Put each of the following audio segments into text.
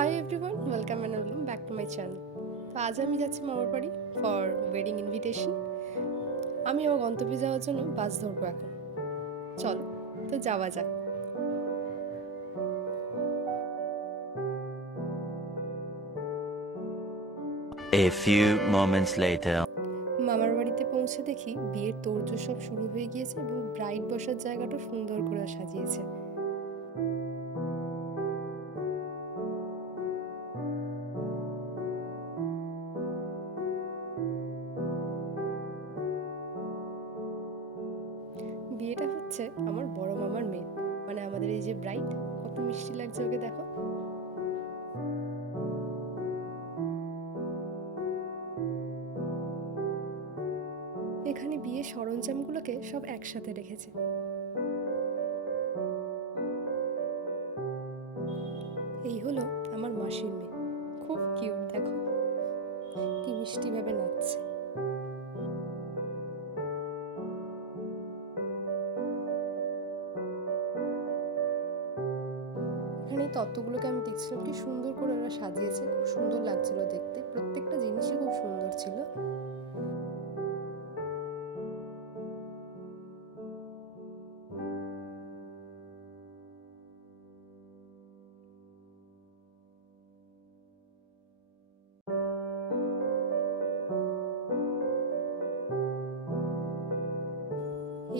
Hi everyone, welcome and welcome back to my channel. তো আজ আমি যাচ্ছি মামার বাড়ি ফর ওয়েডিং ইনভিটেশন। আমি আমার গন্তব্যে যাওয়ার জন্য বাস ধরবো এখন। চল, তো যাওয়া যাক। A few moments later. মামার বাড়িতে পৌঁছে দেখি বিয়ের তোড়জোড় সব শুরু হয়ে গিয়েছে এবং ব্রাইড বসার জায়গাটা সুন্দর করে সাজিয়েছে। বিয়েটা হচ্ছে আমার বড় মামার মেয়ে, মানে আমাদের এই যে ব্রাইড। কত মিষ্টি লাগছে ওকে, দেখো। এখানে বিয়ের সরঞ্জামগুলোকে সব একসাথে রেখেছে। এই হলো আমার মাসির মেয়ে, খুব কিউট, দেখো কি মিষ্টি ভাবে নাচছে। এখানে এই তত্ত্বগুলোকে আমি দেখছিলাম, কি সুন্দর করে ওরা সাজিয়েছে, খুব সুন্দর লাগছিল দেখতে, প্রত্যেকটা জিনিসই খুব সুন্দর ছিল।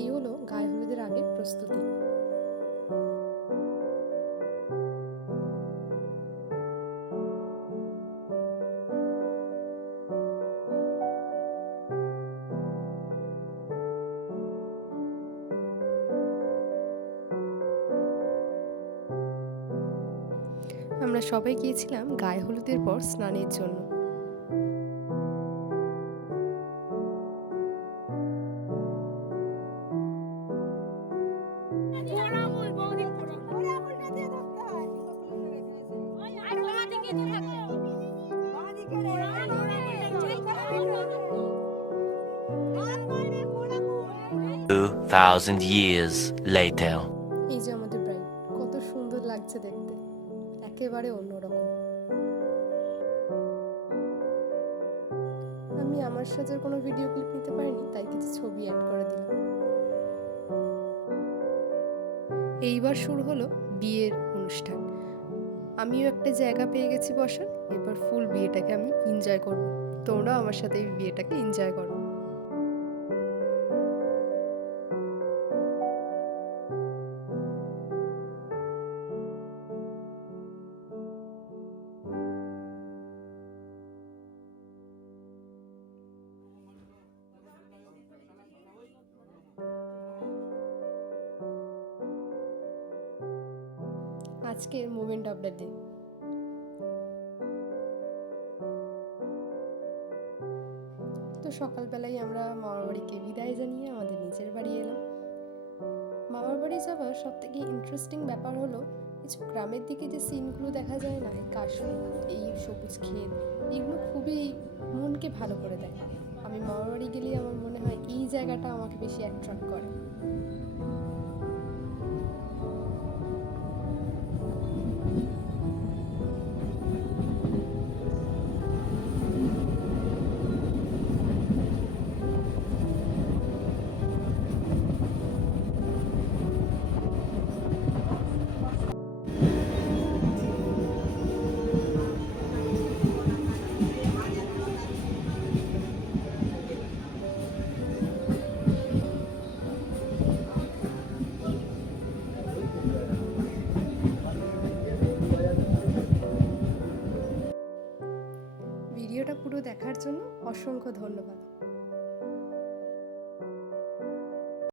এই হলো গায়ে হলুদের আগের প্রস্তুতি। আমরা সবাই গিয়েছিলাম গায়ে হলুদের পর স্নানের জন্য। Thousand years later. এই যে আমাদের ব্রাইড, কত সুন্দর লাগছে দেখতে, একেবারে অন্যরকম। আমি আমার সাজার কোনো ভিডিও ক্লিপ নিতে পারিনি, তাই কিছু ছবি অ্যাড করে দিলাম। এইবার শুরু হলো বিয়ের অনুষ্ঠান। আমিও একটা জায়গা পেয়ে গেছি বসার, এবার ফুল বিয়েটাকে আমি এনজয় করব। তোমরাও আমার সাথে এই বিয়েটাকে এনজয় করো। আজকের মোমেন্ট অফ দ্য ডে। তো সকালবেলায় আমরা মামার বাড়িকে বিদায় জানিয়ে আমাদের নিজের বাড়ি এলাম। মামার বাড়ি যাওয়ার সব থেকে ইন্টারেস্টিং ব্যাপার হলো, কিছু গ্রামের দিকে যে সিনগুলো দেখা যায় না, এই কাশফুল, এই সবুজ ক্ষেত, এগুলো খুবই মনকে ভালো করে দেয়। আমি মামার বাড়ি গেলেই আমার মনে হয় এই জায়গাটা আমাকে বেশি অ্যাট্রাক্ট করে। ভিডিওটা পুরো দেখার জন্য অসংখ্য ধন্যবাদ।